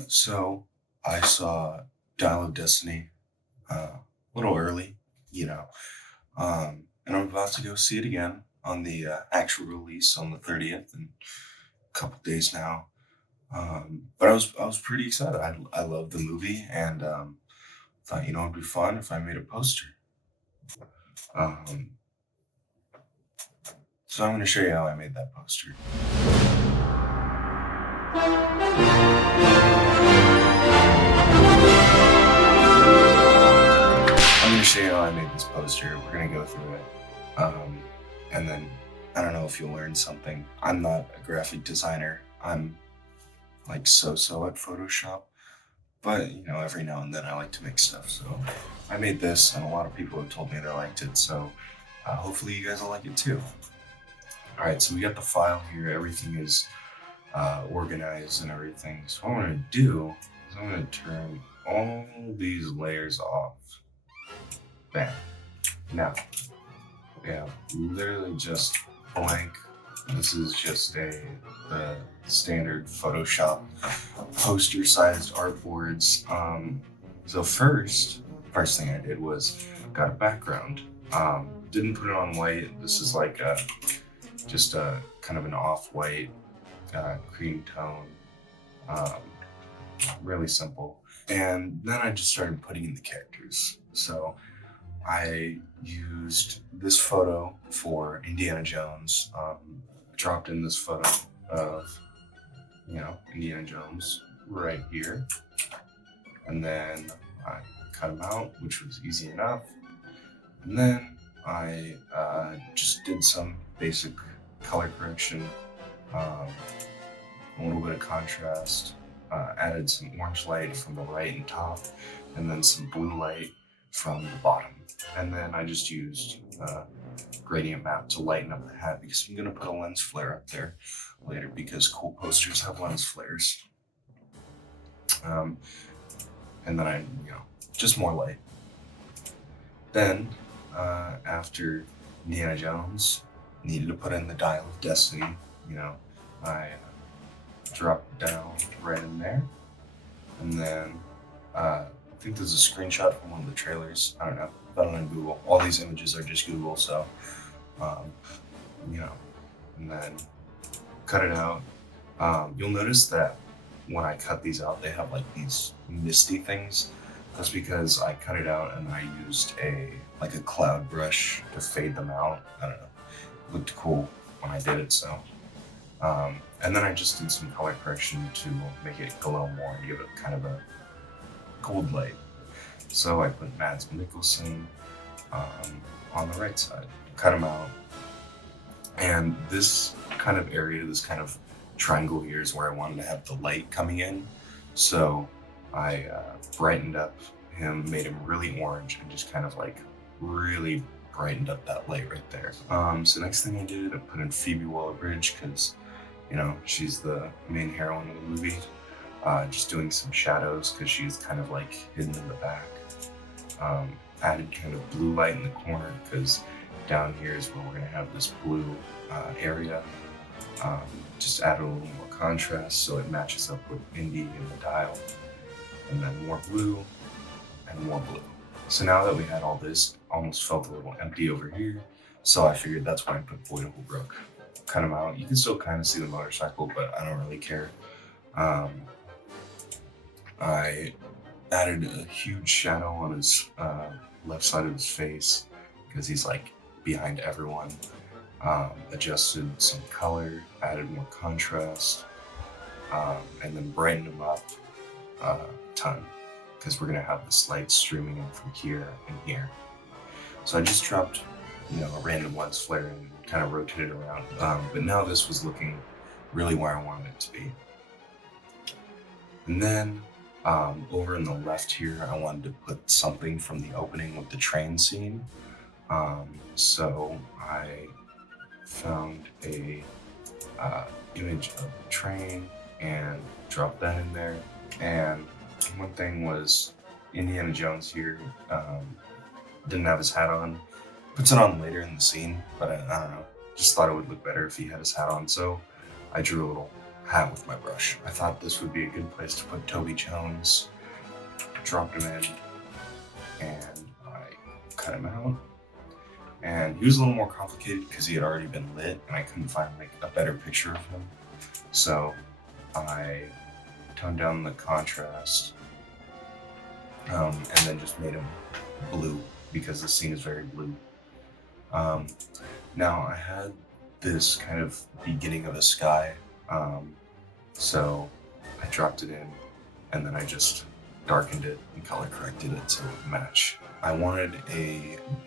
So I saw Dial of Destiny a little early, you know, and I'm about to go see it again on the actual release on the 30th in a couple days now. But I was pretty excited. I love the movie and thought it'd be fun if I made a poster. Um, so I'm going to show you how I made that poster. I'm going to show you how I made this poster. We're going to go through it. Um, and then I don't know if you'll learn something. I'm not a graphic designer. I'm like so at Photoshop. But every now and then I like to make stuff. So I made this, and a lot of people have told me they liked it. So hopefully you guys will like it too. All right, so we got the file here. Everything is organized and everything. So what I'm gonna do is I'm gonna turn all these layers off. Bam. Now, yeah, literally just blank. This is just the standard Photoshop poster-sized artboards. So first thing I did was got a background. Didn't put it on white. This is like just a kind of an off-white cream tone. Um, really simple. And then I just started putting in the characters. So I used this photo for Indiana Jones. Dropped in this photo of, Indiana Jones right here. And then I cut him out, which was easy enough. And then I just did some basic color correction, a little bit of contrast, added some orange light from the right and top, and then some blue light from the bottom. And then I just used gradient map to lighten up the hat because I'm going to put a lens flare up there later because cool posters have lens flares. And then just more light. Then, after Indiana Jones needed to put in the Dial of Destiny, I dropped it down right in there. And then, I think there's a screenshot from one of the trailers. I don't know. Found it on Google. All these images are just Google, so, and then cut it out. You'll notice that when I cut these out, they have like these misty things. That's because I cut it out and I used a cloud brush to fade them out. I don't know. It looked cool when I did it, so. And then I just did some color correction to make it glow more and give it kind of a gold light. So I put Mads Mikkelsen on the right side, cut him out. And this kind of area, this kind of triangle here is where I wanted to have the light coming in. So I brightened up him, made him really orange, and just kind of like really brightened up that light right there. So next thing I did, I put in Phoebe Waller-Bridge because, she's the main heroine of the movie. Just doing some shadows because she's kind of like hidden in the back. Added kind of blue light in the corner because down here is where we're going to have this blue area. Just added a little more contrast so it matches up with Indy and the Dial. And then more blue and more blue. So now that we had all this, almost felt a little empty over here. So I figured that's why I put Boyd Holbrook. Cut him out. You can still kind of see the motorcycle, but I don't really care. I added a huge shadow on his left side of his face because he's like behind everyone. Adjusted some color, added more contrast, and then brightened him up a ton because we're gonna have this light streaming in from here and here. So I just dropped, a random lens flare and kind of rotated around. But now this was looking really where I wanted it to be. And then over in the left here, I wanted to put something from the opening with the train scene. So I found a image of the train and dropped that in there. And one thing was Indiana Jones here didn't have his hat on. Puts it on later in the scene, but I don't know. Just thought it would look better if he had his hat on. So I drew a little hat with my brush. I thought this would be a good place to put Toby Jones. Dropped him in, and I cut him out. And he was a little more complicated because he had already been lit, and I couldn't find like a better picture of him. So I toned down the contrast, and then just made him blue because the scene is very blue. Now I had this kind of beginning of the sky, so I dropped it in, and then I just darkened it and color corrected it to match. I wanted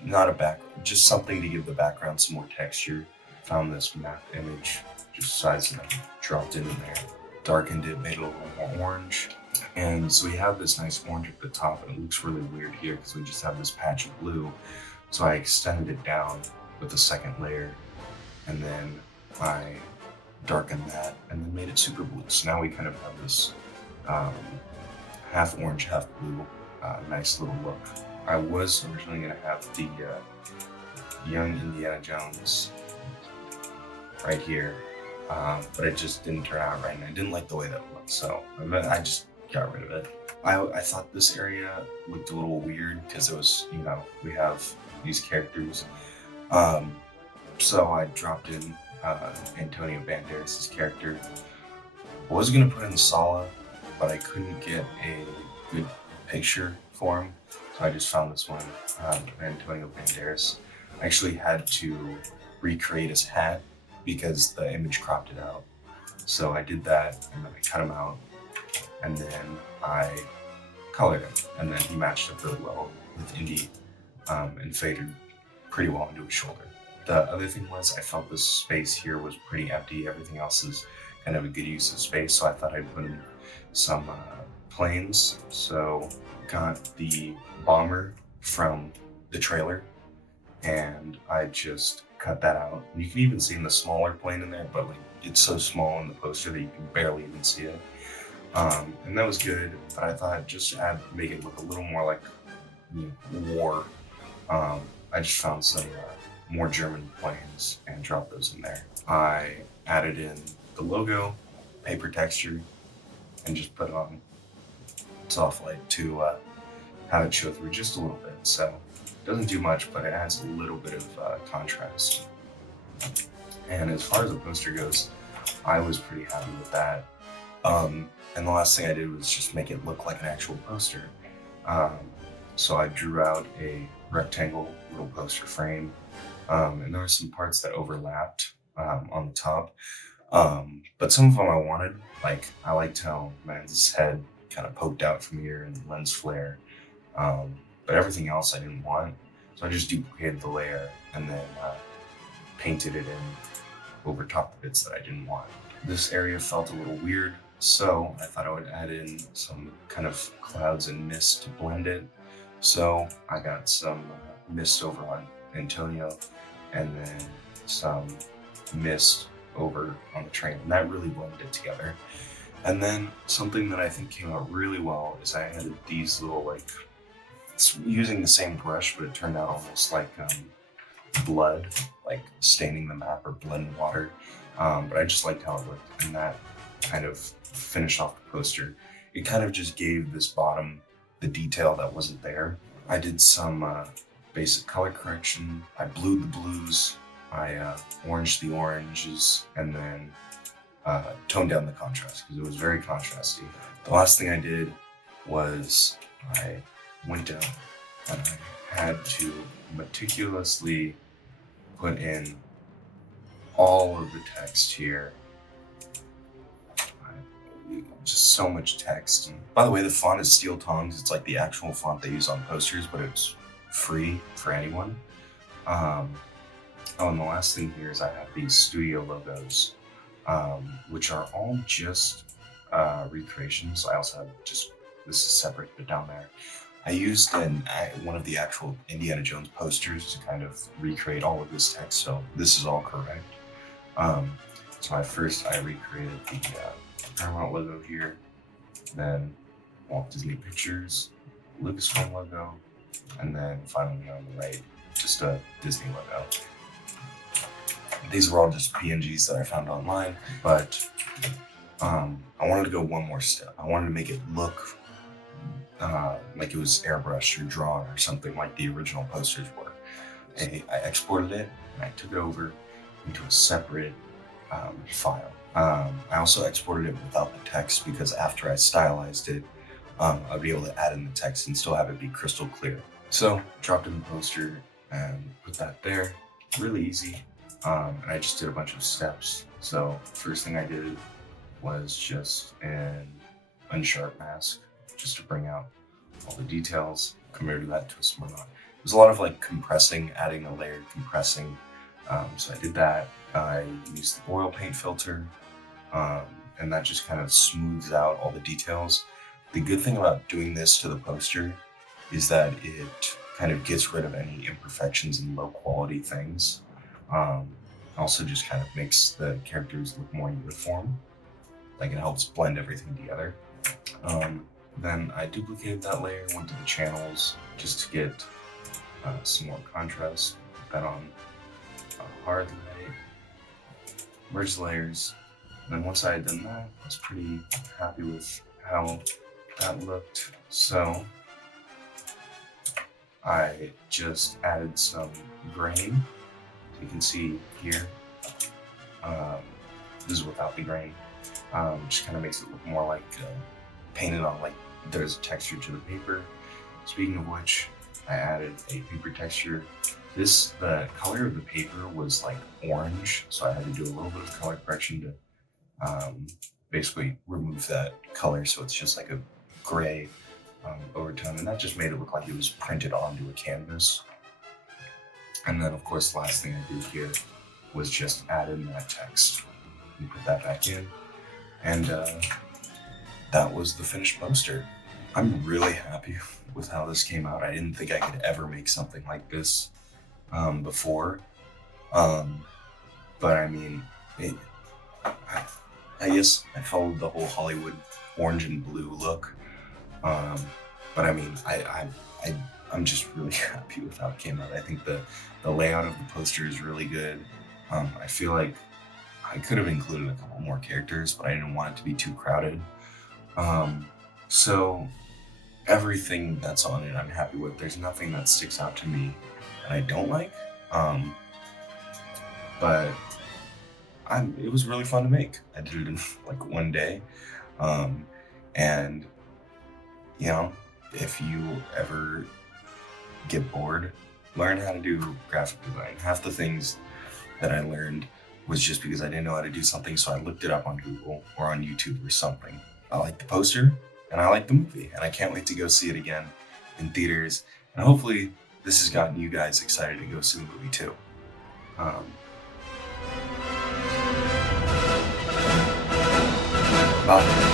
not a background, just something to give the background some more texture. Found this map image, just sized it up, dropped it in there, darkened it, made it a little more orange. And so we have this nice orange at the top, and it looks really weird here because we just have this patch of blue. So I extended it down with the second layer, and then I darkened that, and then made it super blue. So now we kind of have this half orange, half blue, nice little look. I was originally going to have the young Indiana Jones right here, but it just didn't turn out right, and I didn't like the way that it looked, so I just got rid of it. I thought this area looked a little weird because it was, we have these characters. So I dropped in Antonio Banderas' character. I was going to put in Sala, but I couldn't get a good picture for him. So I just found this one, Antonio Banderas. I actually had to recreate his hat because the image cropped it out. So I did that, and then I cut him out, and then I colored him, and then he matched up really well with Indy, and faded pretty well into his shoulder. The other thing was I felt this space here was pretty empty. Everything else is kind of a good use of space, so I thought I'd put in some planes. So got the bomber from the trailer, and I just cut that out. And you can even see in the smaller plane in there, but like it's so small in the poster that you can barely even see it. And that was good, but I thought just make it look a little more like war. I just found some more German planes and dropped those in there. I added in the logo, paper texture, and just put on soft light to have it show through just a little bit. So it doesn't do much, but it adds a little bit of contrast. And as far as the poster goes, I was pretty happy with that. And the last thing I did was just make it look like an actual poster. So I drew out a rectangle little poster frame, and there were some parts that overlapped on the top. But some of them I wanted, like I liked how Man's head kind of poked out from here and the lens flare. But everything else I didn't want. So I just duplicated the layer and then painted it in over top the bits that I didn't want. This area felt a little weird, so I thought I would add in some kind of clouds and mist to blend it. So I got some mist over on Antonio, and then some mist over on the train, and that really blended it together. And then something that I think came out really well is I added these little, like, it's using the same brush, but it turned out almost like blood, like staining the map or blood and water. But I just liked how it looked, and that kind of finished off the poster. It kind of just gave this bottom the detail that wasn't there. I did some basic color correction. I blued the blues, I oranged the oranges, and then toned down the contrast because it was very contrasty. The last thing I did was I went down and I had to meticulously put in all of the text here. Just so much text. And by the way, the font is Steel Tongs. It's like the actual font they use on posters, but it's free for anyone. Oh, and the last thing here is I have these studio logos, which are all just recreations. I also have this is separate, but down there. I used one of the actual Indiana Jones posters to kind of recreate all of this text, so this is all correct. So first I recreated the Paramount logo here, then Walt Disney Pictures, Lucasfilm logo, and then finally on the right, just a Disney logo. These were all just PNGs that I found online, but I wanted to go one more step. I wanted to make it look like it was airbrushed or drawn or something like the original posters were. I exported it and I took it over into a separate file. I also exported it without the text because after I stylized it, I'd be able to add in the text and still have it be crystal clear. So dropped in the poster and put that there. Really easy. And I just did a bunch of steps. So first thing I did was just an unsharp mask, just to bring out all the details, converted that to a Smart. There's a lot of like compressing, adding a layer, compressing. So I did that. I used the oil paint filter, and that just kind of smooths out all the details. The good thing about doing this to the poster is that it kind of gets rid of any imperfections and low quality things. Also just kind of makes the characters look more uniform. Like it helps blend everything together. Then I duplicated that layer, went to the channels just to get some more contrast. Put that on a hard light, merge layers. And then once I had done that, I was pretty happy with how that looked. So I just added some grain. You can see here, this is without the grain. Just kind of makes it look more like painted on, like there's a texture to the paper. Speaking of which, I added a paper texture. The color of the paper was like orange, so I had to do a little bit of color correction to basically remove that color, so it's just like a gray overtone, and that just made it look like it was printed onto a canvas. And then of course the last thing I did here was just add in that text and put that back in, and that was the finished poster. I'm really happy with how this came out. I didn't think I could ever make something like this before, but I mean, I guess I followed the whole Hollywood orange and blue look, but I mean, I'm just really happy with how it came out. I think the layout of the poster is really good. I feel like I could have included a couple more characters, but I didn't want it to be too crowded. So everything that's on it, I'm happy with. There's nothing that sticks out to me that I don't like. But it was really fun to make. I did it in like one day. And you know, if you ever get bored, learn how to do graphic design. Half the things that I learned was just because I didn't know how to do something, so I looked it up on Google or on YouTube or something. I like the poster and I like the movie, and I can't wait to go see it again in theaters. And hopefully this has gotten you guys excited to go see the movie too. Bye.